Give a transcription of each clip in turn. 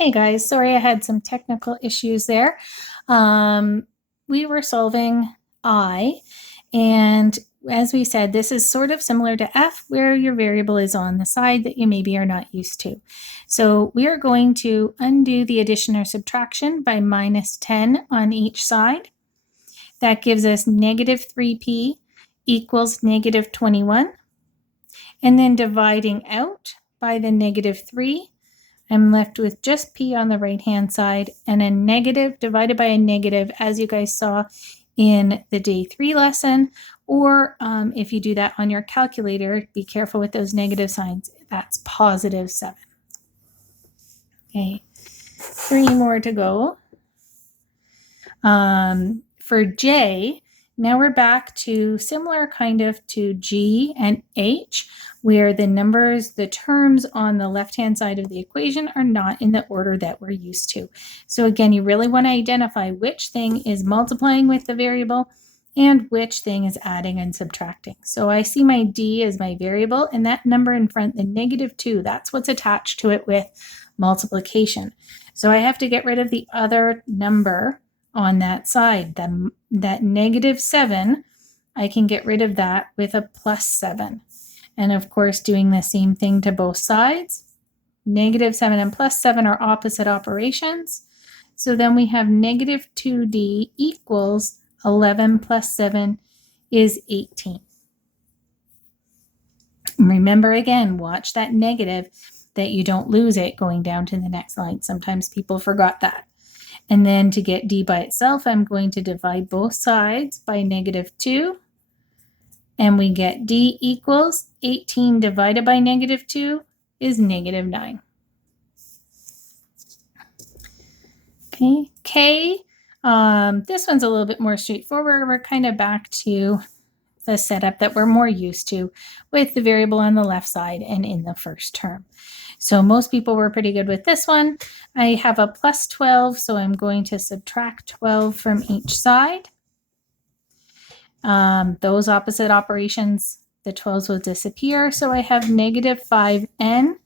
Hey guys, sorry I had some technical issues there. We were solving I, and as we said, this is sort of similar to F, where your variable is on the side that you maybe are not used to. So we are going to undo the addition or subtraction by minus 10 on each side. That gives us negative 3p equals negative 21. And then dividing out by the negative 3, I'm left with just p on the right-hand side, and a negative divided by a negative, as you guys saw in the day 3 lesson, or if you do that on your calculator, be careful with those negative signs. That's positive 7. Okay, 3 more to go. For J, now we're back to similar kind of to G and H, where the numbers, the terms on the left-hand side of the equation are not in the order that we're used to. So again, you really want to identify which thing is multiplying with the variable and which thing is adding and subtracting. So I see my D as my variable, and that number in front, the negative 2, that's what's attached to it with multiplication. So I have to get rid of the other number on that side. That negative 7, I can get rid of that with a plus 7. And of course, doing the same thing to both sides. Negative 7 and plus 7 are opposite operations. So then we have negative 2d equals 11 plus 7 is 18. Remember again, watch that negative, that you don't lose it going down to the next line. Sometimes people forgot that. And then to get d by itself, I'm going to divide both sides by negative 2. And we get d equals 18 divided by negative 2 is negative 9. Okay, K, this one's a little bit more straightforward. We're kind of back to the setup that we're more used to with the variable on the left side and in the first term. So most people were pretty good with this one. I have a plus 12, so I'm going to subtract 12 from each side. Those opposite operations, the 12s will disappear. So I have negative 5n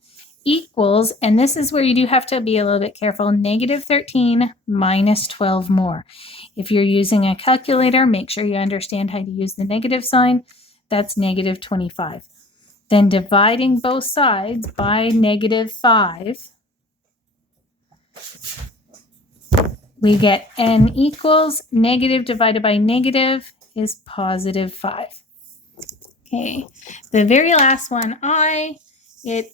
equals, and this is where you do have to be a little bit careful, negative 13 minus 12 more. If you're using a calculator, make sure you understand how to use the negative sign. That's negative 25. Then dividing both sides by negative 5, we get n equals negative divided by negative is positive 5. Okay, the very last one, it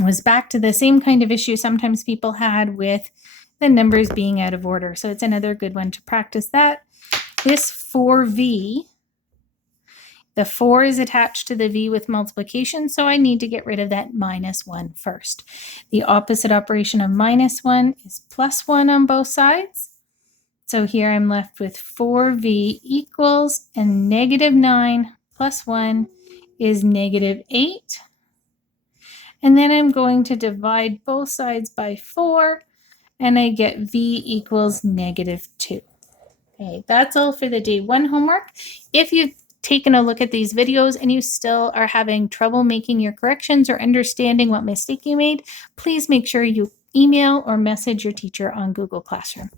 was back to the same kind of issue sometimes people had with the numbers being out of order. So it's another good one to practice that. This 4v, the 4 is attached to the v with multiplication, so I need to get rid of that minus 1 first. The opposite operation of minus 1 is plus 1 on both sides. So here I'm left with 4v equals, and negative 9 plus 1 is negative 8. And then I'm going to divide both sides by 4, and I get v equals negative 2. Okay, that's all for the day 1 homework. If you've taken a look at these videos and you still are having trouble making your corrections or understanding what mistake you made, please make sure you email or message your teacher on Google Classroom.